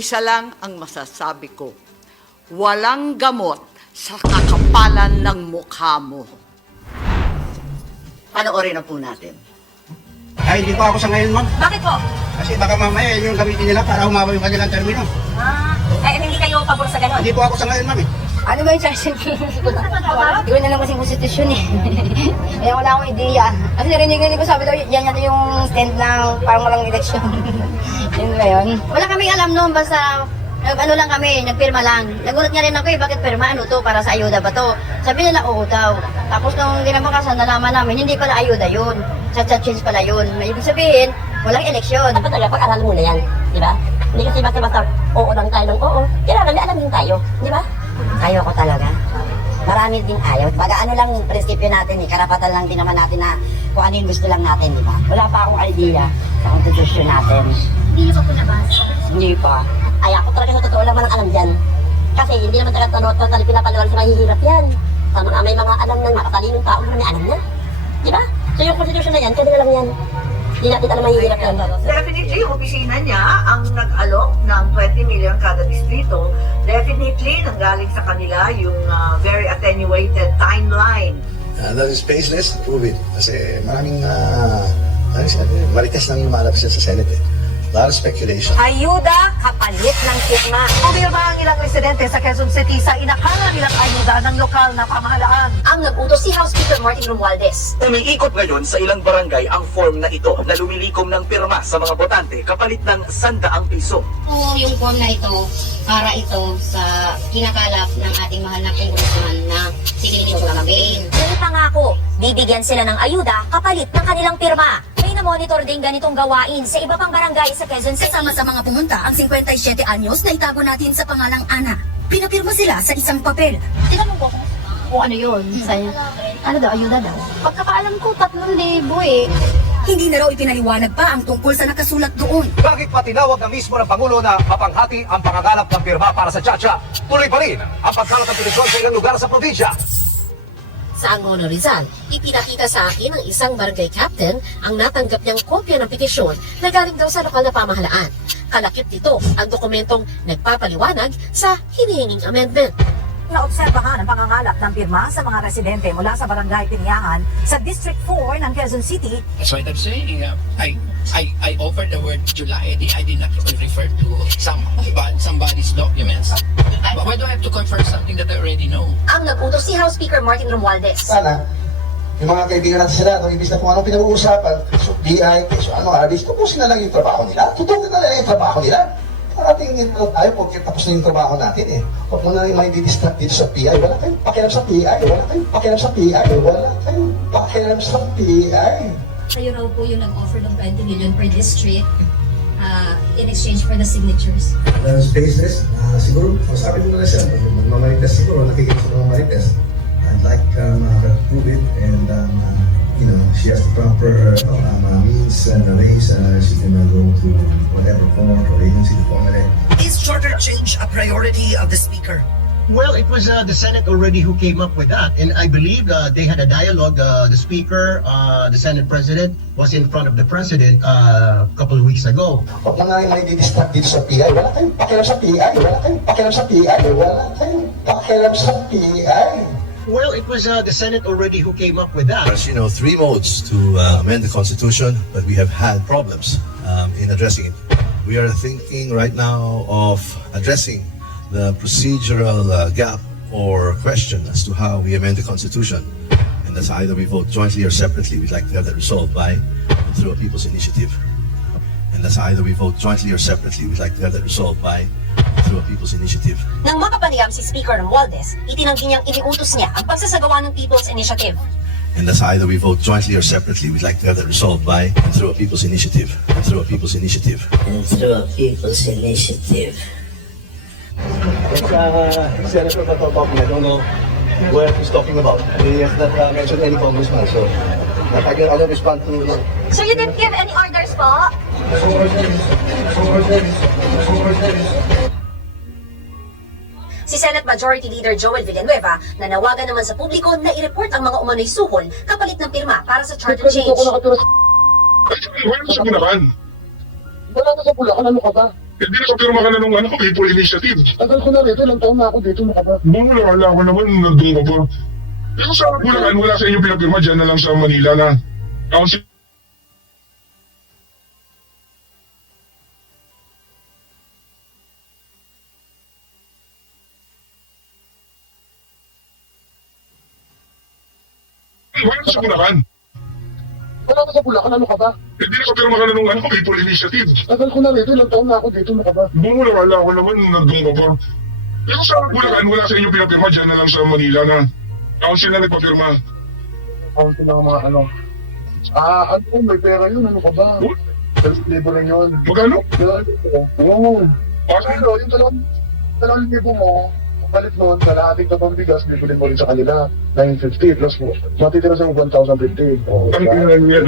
Isa lang ang masasabi ko, walang gamot sa kakapalan ng mukha mo. Panoorin na po natin. Ay, hindi po ako sa ngayon, ma'am. Bakit po? Kasi baka mamaya yung gamitin nila para humawa yung kanilang termino. Hindi kayo pabor sa gano'n? Hindi po ako sa ngayon, ma'am. Ano ba yung charging? Hindi ko na lang kasing konstitusyon eh. Kaya wala akong ideya. Kasi narinig ko sabi daw, yan yata yung stand ng parang walang eleksyon. Yun ba yun? Wala kaming alam noon, basta ano lang kami, nagpirma lang. Nagulat nga rin ako bakit pirma? Ano to? Para sa ayuda ba to? Sabi nila, oo daw. Tapos nung ginabakasan, nalaman namin, hindi pala ayuda yun. Chat change pala yun. May ibig sabihin, walang eleksyon. Dapat talaga pag-aralan muna yan, di ba? Hindi kasi basta-basta oo lang tayo ng oo. Kailangan may alamin tayo, di ba? Ayaw ko talaga. Marami din ayaw. Pag ano lang yung prinsipyo natin eh, karapatan lang din naman natin na kung ano yung gusto lang natin, di ba? Wala pa akong idea sa konstitusyon natin. Hindi niyo pa po nabasa. Hindi pa. Ay, ako talaga sa totoo lang man ang alam dyan. Kasi hindi naman talaga pinapaliwan sa mahihirap yan. Tama na, may mga alam ng makatalinong tao na may alam yan. Di ba? So yung constitution na yan, kanila lang yan. Hindi natin alam mahihirap yan. Definitely, yung opisina niya ang nag-alok ng 20 million kada distrito. Definitely, nanggaling sa kanila yung very attenuated timeline. That is baseless, prove it. Kasi maraming marites lang yung malapit sa Senate eh. A lot of speculation. Ayuda kapalit ng pirma. Pumirma ang ilang residente sa Quezon City sa inakala nilang ayuda ng lokal na pamahalaan. Ang nag-utos si House Speaker Martin Romualdez. Umiikot ngayon sa ilang barangay ang form na ito na lumilikom ng pirma sa mga botante kapalit ng 100 piso. Oo, yung form na ito, para ito sa kinakalap ng ating mahal na congressman na si Lito Campaign. May pangako, bibigyan sila ng ayuda kapalit ng kanilang pirma. May na-monitor din ganitong gawain sa iba pang barangay sa Quezon City. Kasama sa mga pumunta ang 57 anyos na itago natin sa pangalang Ana. Pinapirma sila sa isang papel. Tinanong ko kung ano yun. Sa'yo, ano daw, ayuda daw. Pagkakaalam ko, 3,000 eh. Hindi na raw ipinaliwanag pa ang tungkol sa nakasulat doon. Bakit pa tinawag na mismo ng Pangulo na mapanghati ang pangagalap ng pirma para sa Chacha? Tuloy pa rin ang pagkalat ng petisyon sa ilang lugar sa probinsya. Sa Angono, Rizal, ipinakita sa akin ng isang barangay captain ang natanggap niyang kopya ng petisyon na galing daw sa lokal na pamahalaan. Kalakip nito ang dokumentong nagpapaliwanag sa hinihinging amendment. Naobserbahan ang pangangalap ng pirma sa mga residente mula sa barangay Piniahan sa District 4 ng Quezon City. That's what I'm saying. I offered the word July. I did not even refer to somebody's documents. But why do I have to confirm something that I already know? Ang nag-utos si House Speaker Martin Romualdez. Sana, yung mga kaibigan natin sila, nung ibig na kung anong pinag-uusapan, so DI, so ano, alis, tupusin na lang yung trabaho nila. Tutukin na lang yung trabaho nila. Parating tayo po, tapos na yung trabaho natin eh. Huwag mo na rin may didistract dito sa PI. Wala kayong pakialam sa PI. Wala kayong pakialam sa PI. Wala kayong pakialam sa PI. Kayo raw po yung nag-offer ng 20 million per district in exchange for the signatures. That is baseless. Siguro, sabi mo na siya, magmamarites siguro, nakikinig sa mga marites. I'd like her to prove it and she has the proper means and ways she can go to whatever court or agency to formulate. Is charter change a priority of the Speaker? Well, it was the Senate already who came up with that. And I believe they had a dialogue. The Speaker, the Senate President, was in front of the President a couple of weeks ago. Huwag mo na rin may didistract dito sa PI. Wala kayong pakialam sa PI. Wala kayong pakialam sa PI. Wala kayong pakialam sa PI. Well, it was the Senate already who came up with that. There's, 3 modes to amend the Constitution, but we have had problems in addressing it. We are thinking right now of addressing the procedural gap or question as to how we amend the Constitution. And that's either we vote jointly or separately. We'd like to have that resolved by through a People's Initiative. And that's either we vote jointly or separately. We'd like to have that resolved by through a People's Initiative. Nang mapapanayam si Speaker Romualdez, itinanggi niyang iniutos niya ang pagsasagawa ng People's Initiative. And that's either we vote jointly or separately. We'd like to have that resolved by through a People's Initiative. Through a People's Initiative. And through a people's initiative. Senator Bato, I don't know what he's talking about. He has not mentioned any congressman, so I can respond to him. So you didn't give any orders po? Si Senate Majority Leader Joel Villanueva nanawagan naman sa publiko na i-report ang mga umano'y suhol kapalit ng pirma para sa charter change. Wala na sa Bulacan, ano ka ba? Hindi nakapirma ka na nung people initiative. Tagal ko na rito, ilang taon na ako dito nakapa. Bumula ko naman nandun ka pa. Pero sa Bulacan, wala sa inyo pinapirma dyan na lang sa Manila na council. Wala sa Bulacan. Wala ka sa Bulacan, ano ka ba? Hindi nakapirma ka na nung people initiative. Tagal ko na rito, ilang taon na ako dito nakapa. Bumula ko naman nandun ka pa. Pero sa Bulacan, wala sa inyo pinapirma dyan na lang sa Manila na council na nagpapirma. Council ng mga ano. Ano, may pera yun, ano ka ba? What? First libo rin yun. Magkano? Oo. Bakit? Pero yung dalawang libo mo, palit nun, sa lahating tabang bigas, bibili mo rin sa kanila, 950 plus mo. Matitira sa 1,050. Oh, Ang tingnan yan.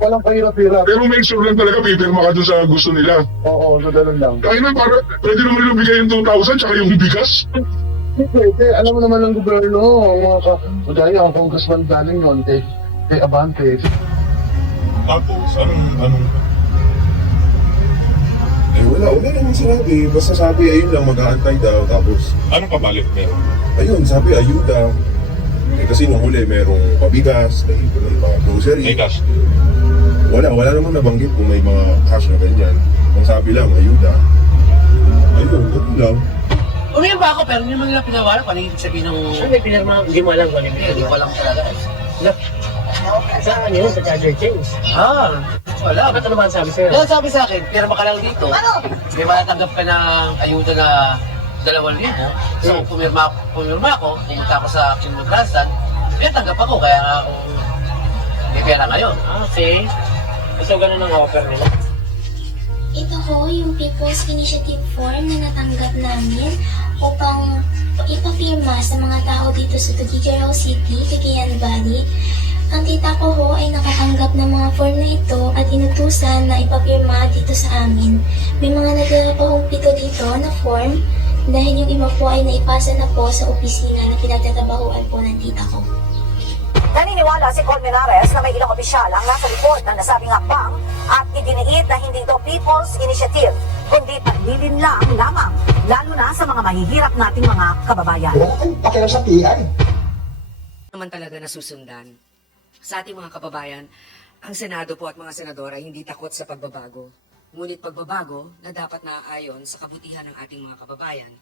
walang kahirap-hirap. Pero make sure lang talaga pipirma ka dun sa gusto nila. Oo, so ganun lang. Kaya na, pwede naman nila bigay yung 2,000 tsaka yung bigas. Pwede, alam mo naman ng gobyerno, mga kagaya, ang congressman galing nun, kay Abante. Tapos, anong? Wala naman sinabi. Basta sabi, ayun lang, mag-aantay daw. Tapos, Anong kapalit meron? ayun, sabi, ayuda. Kasi nung huli, merong pabigas, may mga grocery. cash. Wala namang nabanggit kung may mga cash na ganyan. Ang sabi lang, ayuda. Ayun, ganun lang. Umiyan ba ako pero hindi naman nila pinawala kung ano yung ibig sabihin ng... Ano may pinirma? Hindi mo alam kung ano yung Hindi ko alam talaga. Saan yun? Sa charger change. Wala. Bakit ano naman sabi sa'yo? Yan sabi sa akin, pirma ka lang dito. May matatanggap ka ng ayuda na 2,000. So, pumirma ako, pumunta ako sa Kinulasan, may tanggap ako, kaya nga ako may pera ngayon. Okay. So, ganun ang offer nila. Ito ho yung People's Initiative form na natanggap namin upang ipapirma sa mga tao dito sa Tuguegarao City, Cagayan Valley. Ang tita ko ho ay nakatanggap ng mga form na ito at inutusan na ipapirma dito sa amin. May mga nagdala pa hong 7 dito na form dahil yung iba po ay naipasa na po sa opisina na pinagtatabahuan po ng tita ko. Naniniwala si Colmenares na may ilang opisyal ang nasa likod ng nasabing hakbang at idiniit na hindi ito People's Initiative, kundi paglilin lang lamang, lalo na sa mga mahihirap nating mga kababayan. Wala kang pakialam sa PI. Naman talaga nasusundan. Sa ating mga kababayan, ang Senado po at mga senadora hindi takot sa pagbabago. Ngunit pagbabago na dapat naaayon sa kabutihan ng ating mga kababayan.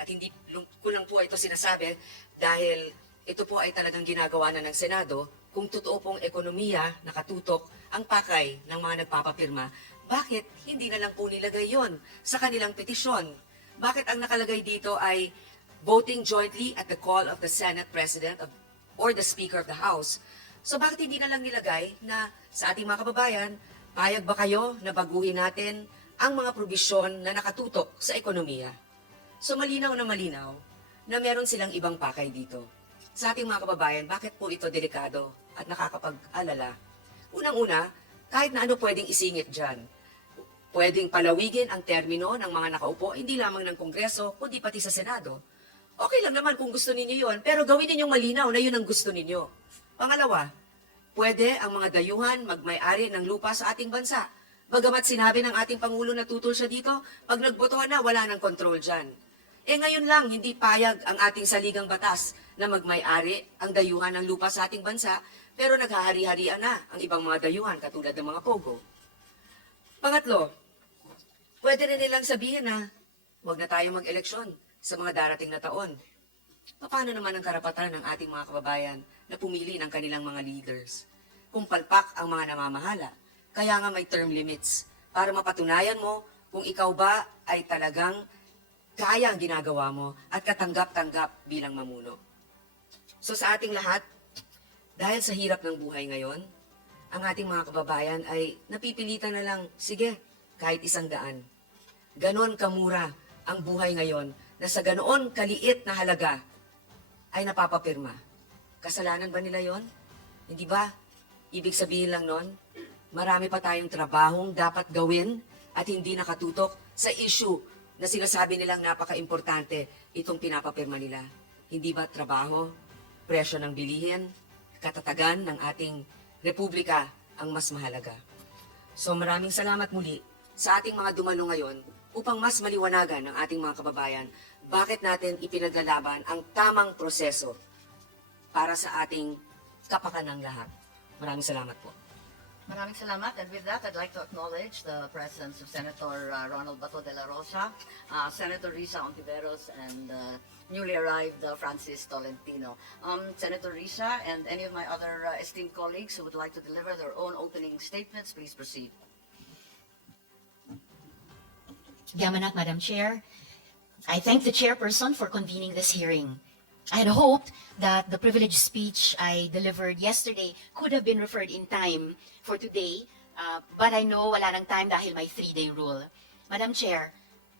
At hindi kulang po ito sinasabi dahil ito po ay talagang ginagawa na ng Senado. Kung totoo pong ekonomiya nakatutok ang pakay ng mga nagpapapirma, bakit hindi na lang po nilagay yon sa kanilang petisyon? Bakit ang nakalagay dito ay voting jointly at the call of the Senate President or the Speaker of the House? So bakit hindi na lang nilagay na sa ating mga kababayan, payag ba kayo na baguhin natin ang mga probisyon na nakatutok sa ekonomiya? So malinaw na meron silang ibang pakay dito. Sa ating mga kababayan, bakit po ito delikado at nakakapag-alala? Unang-una, kahit na ano pwedeng isingit dyan. Pwedeng palawigin ang termino ng mga nakaupo, hindi lamang ng Kongreso, kundi pati sa Senado. Okay lang naman kung gusto ninyo yon, pero gawin ninyong malinaw na yun ang gusto ninyo. Pangalawa, pwede ang mga dayuhan magmay-ari ng lupa sa ating bansa. Bagamat sinabi ng ating Pangulo na tutol siya dito, pag nagbotohan na, wala nang kontrol dyan. Ngayon lang, hindi payag ang ating saligang batas na magmay-ari ang dayuhan ng lupa sa ating bansa, pero naghahari-harian na ang ibang mga dayuhan katulad ng mga pogo. Pangatlo, pwede rin nilang sabihin na huwag na tayo mag-eleksyon sa mga darating na taon. Paano naman ang karapatan ng ating mga kababayan na pumili ng kanilang mga leaders? Kung palpak ang mga namamahala, kaya nga may term limits para mapatunayan mo kung ikaw ba ay talagang kaya ang ginagawa mo at katanggap-tanggap bilang mamuno. So sa ating lahat, dahil sa hirap ng buhay ngayon, ang ating mga kababayan ay napipilitan na lang, sige, kahit 100. Ganon kamura ang buhay ngayon na sa ganoon kaliit na halaga ay napapapirma. Kasalanan ba nila yon? Hindi ba? Ibig sabihin lang nun, marami pa tayong trabahong dapat gawin at hindi nakatutok sa issue na sinasabi nilang napaka-importante itong pinapapirma nila. Hindi ba trabaho, presyo ng bilihin, katatagan ng ating republika ang mas mahalaga? So maraming salamat muli sa ating mga dumalo ngayon upang mas maliwanagan ng ating mga kababayan bakit natin ipinaglalaban ang tamang proseso para sa ating kapakanang lahat. Maraming salamat po. Maraming salamat. And with that, I'd like to acknowledge the presence of Senator Ronald Bato de la Rosa, Senator Risa Ontiveros, and newly arrived Francis Tolentino. Senator Risa and any of my other esteemed colleagues who would like to deliver their own opening statements, please proceed. Yamanak, Madam Chair, I thank the chairperson for convening this hearing. I had hoped that the privileged speech I delivered yesterday could have been referred in time for today, but I know wala nang time dahil may 3-day rule. Madam Chair,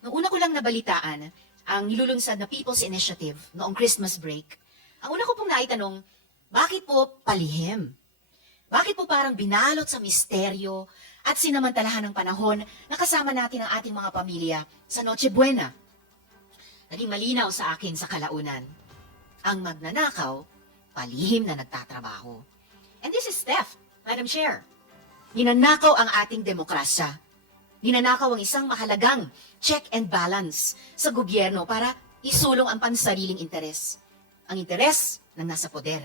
nung una ko lang nabalitaan ang nilulunsad na People's Initiative noong Christmas break, ang una ko pong naitanong, bakit po palihim? Bakit po parang binalot sa misteryo at sinamantalahan ng panahon na kasama natin ang ating mga pamilya sa Noche Buena? Naging malinaw sa akin sa kalaunan. Ang magnanakaw, palihim na nagtatrabaho. And this is theft, Madam Chair. Ninanakaw ang ating demokrasya. Ninanakaw ang isang mahalagang check and balance sa gobyerno para isulong ang pansariling interes. Ang interes ng nasa poder.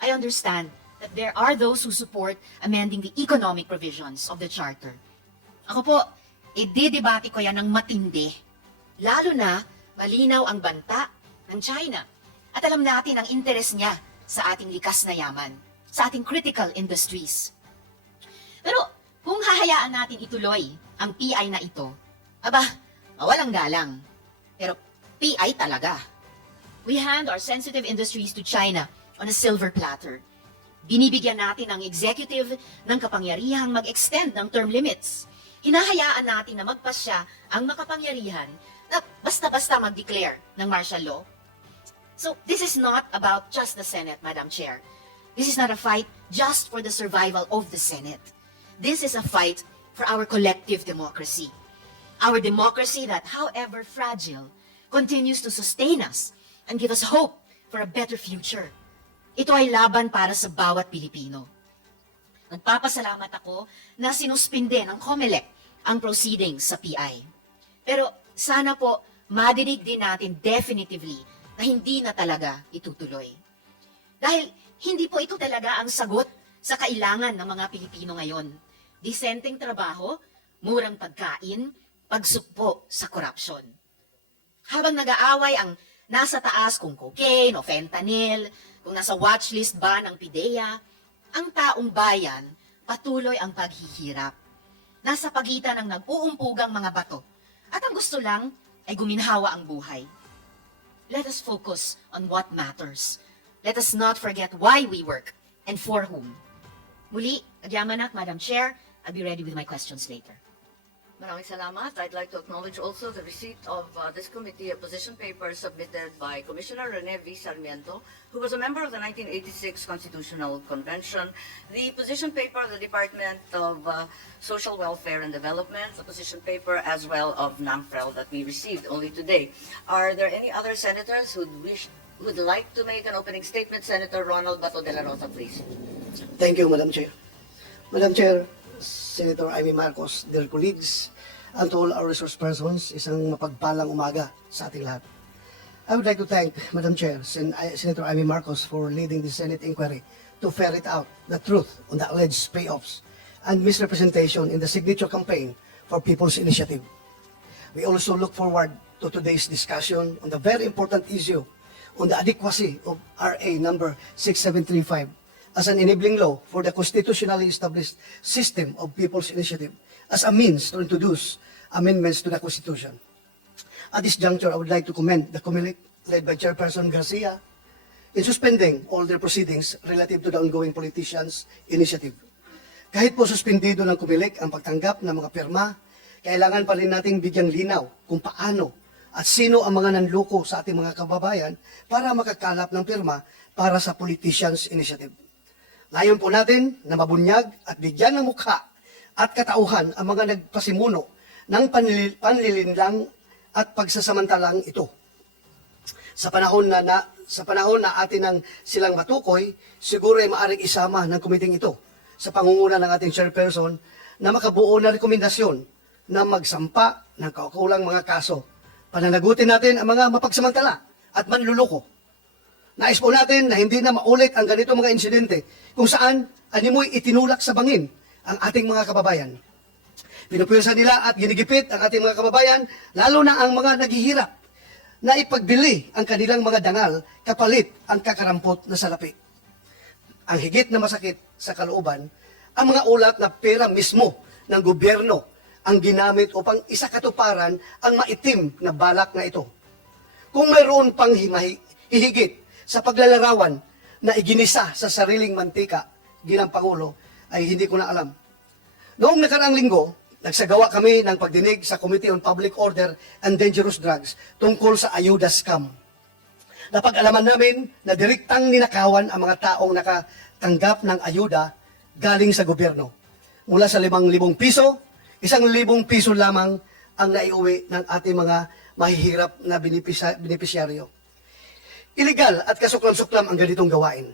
I understand that there are those who support amending the economic provisions of the Charter. Ako po, ididebate ko yan ng matindi. Lalo na, malinaw ang banta ng China. At alam natin ang interes niya sa ating likas na yaman, sa ating critical industries. Pero kung hahayaan natin ituloy ang PI na ito, aba, mawalang galang. Pero PI talaga. We hand our sensitive industries to China on a silver platter. Binibigyan natin ang executive ng kapangyarihang mag-extend ng term limits. Hinahayaan natin na magpasya ang makapangyarihan na basta-basta mag-declare ng martial law. So this is not about just the Senate, Madam Chair. This is not a fight just for the survival of the Senate. This is a fight for our collective democracy. Our democracy that, however fragile, continues to sustain us and give us hope for a better future. Ito ay laban para sa bawat Pilipino. Nagpapasalamat ako na sinuspinde ng COMELEC ang proceedings sa PI. Pero sana po madinig din natin definitively na hindi na talaga itutuloy. Dahil hindi po ito talaga ang sagot sa kailangan ng mga Pilipino ngayon. Disenteng trabaho, murang pagkain, pagsugpo sa korupsyon. Habang nag-aaway ang nasa taas kung cocaine o fentanyl, kung nasa watchlist ba ng PIDEA, ang taong bayan patuloy ang paghihirap. Nasa pagitan ng nag-uumpugang mga bato at ang gusto lang ay guminhawa ang buhay. Let us focus on what matters. Let us not forget why we work and for whom. Muli, Agyamanak, Madam Chair, I'll be ready with my questions later. Maraming salamat. I'd like to acknowledge also the receipt of this committee a position paper submitted by Commissioner Rene V. Sarmiento, who was a member of the 1986 Constitutional Convention. The position paper of the Department of Social Welfare and Development, the position paper as well of NAMFREL that we received only today. Are there any other senators who would like to make an opening statement? Senator Ronald Bato de la Rosa, please. Thank you, Madam Chair. Madam Chair, Senator Amy Marcos, dear colleagues, and to all our resource persons, isang mapagpalang umaga sa ating lahat. I would like to thank Madam Chair, Senator Amy Marcos, for leading the Senate inquiry to ferret out the truth on the alleged payoffs and misrepresentation in the signature campaign for People's Initiative. We also look forward to today's discussion on the very important issue on the adequacy of RA number 6735 as an enabling law for the constitutionally established system of People's Initiative as a means to introduce amendments to the Constitution. At this juncture, I would like to commend the committee led by Chairperson Garcia in suspending all their proceedings relative to the ongoing politicians' initiative. Kahit po suspendido ng kumilik ang pagtanggap ng mga pirma, kailangan pa rin nating bigyang linaw kung paano at sino ang mga nanloko sa ating mga kababayan para makakalap ng pirma para sa politicians' initiative. Layon po natin na mabunyag at bigyan ng mukha at katauhan ang mga nagpasimuno ng panlilinlang at pagsasamantalang ito. Sa panahon na atin nang silang matukoy, siguro ay maaring isama ng komiting ito sa pangunguna ng ating chairperson na makabuo na rekomendasyon na magsampa ng kaukulang mga kaso. Pananagutin natin ang mga mapagsamantala at manluloko. Nais po natin na hindi na maulit ang ganito mga insidente kung saan animoy itinulak sa bangin ang ating mga kababayan. Pinupwersa nila at ginigipit ang ating mga kababayan, lalo na ang mga naghihirap, na ipagbili ang kanilang mga dangal kapalit ang kakarampot na salapi. Ang higit na masakit sa kalooban, ang mga ulat na pera mismo ng gobyerno ang ginamit upang isakatuparan ang maitim na balak na ito. Kung mayroon pang hihigit sa paglalarawan na iginisa sa sariling mantika bilang Pangulo, ay hindi ko na alam. Noong nakaraang linggo, nagsagawa kami ng pagdinig sa Committee on Public Order and Dangerous Drugs tungkol sa ayuda scam. Napag-alaman namin na direktang ninakawan ang mga taong nakatanggap ng ayuda galing sa gobyerno. Mula sa 5,000 piso, 1,000 piso lamang ang naiuwi ng ating mga mahihirap na benepisyaryo. Iligal at kasuklam-suklam ang ganitong gawain.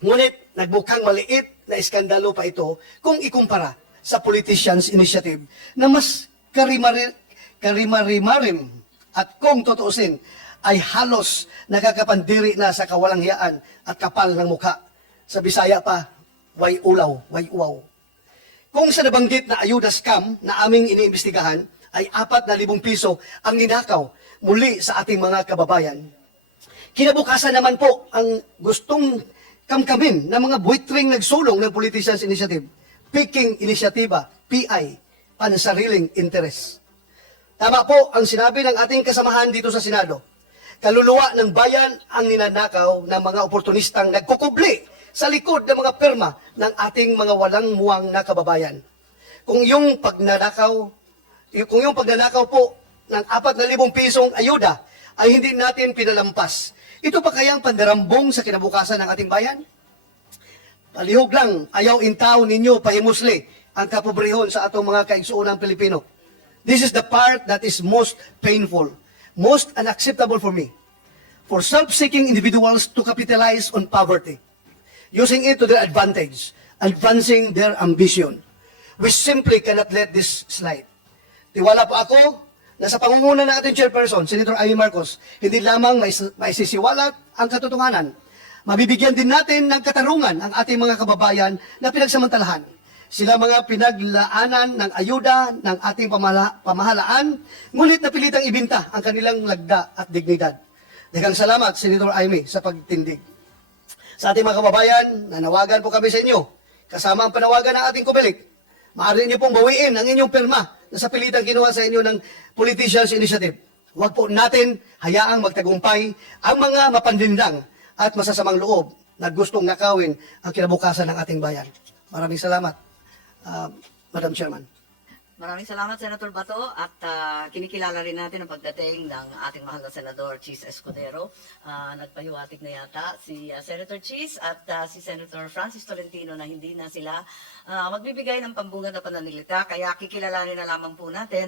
Ngunit nagbukang maliit na iskandalo pa ito kung ikumpara sa Politicians Initiative na mas karimarimarim at kung tutuusin ay halos nakakapandiri na sa kawalanghiyaan at kapal ng mukha. Sa Bisaya pa, way ulaw, way uwaw. Kung sa nabanggit na ayuda scam na aming iniimbestigahan ay 4,000 piso ang ninakaw muli sa ating mga kababayan, kinabukasan naman po ang gustong kamkamin ng mga buitring nagsulong ng Politicians Initiative, Peking Inisyatiba, PI, pansariling interes. Tama po ang sinabi ng ating kasamahan dito sa Senado. Kaluluwa ng bayan ang ninanakaw ng mga oportunistang nagkukubli sa likod ng mga perma ng ating mga walang muwang na kababayan. Kung yung pagnanakaw po ng 4,000 pisong ayuda ay hindi natin pinalampas, ito pa kayang pandarambong sa kinabukasan ng ating bayan? Palihog lang, ayaw intaw ninyo pahimusli ang kapobrehon sa atong mga kaigsuunang Pilipino. This is the part that is most painful, most unacceptable for me. For self-seeking individuals to capitalize on poverty, using it to their advantage, advancing their ambition. We simply cannot let this slide. Tiwala po ako na sa pangunguna ng ating chairperson, Senator Amy Marcos, hindi lamang maisisiwalat ang katotohanan, mabibigyan din natin ng katarungan ang ating mga kababayan na pinagsamantalahan. Sila mga pinaglaanan ng ayuda ng ating pamahalaan, ngunit napilitang ibinta ang kanilang lagda at dignidad. Daghang salamat, Senator Amy, sa pagtindig. Sa ating mga kababayan, nanawagan po kami sa inyo, kasama ang panawagan ng ating kumilik. Maaari niyo pong bawiin ang inyong pirma na sa pilitang ginawa sa inyo ng Politicians Initiative. Huwag po natin hayaang magtagumpay ang mga mapandindang at masasamang loob na gustong nakawin ang kinabukasan ng ating bayan. Maraming salamat, Madam Chairman. Maraming salamat, Senator Bato, at kinikilala rin natin ang pagdating ng ating mahal na Senador Chis Escudero. Nagpahiwatig na yata si Senator Chis at si Senator Francis Tolentino na hindi na sila magbibigay ng pambungad na pananalita, kaya kikilalanin na lamang po natin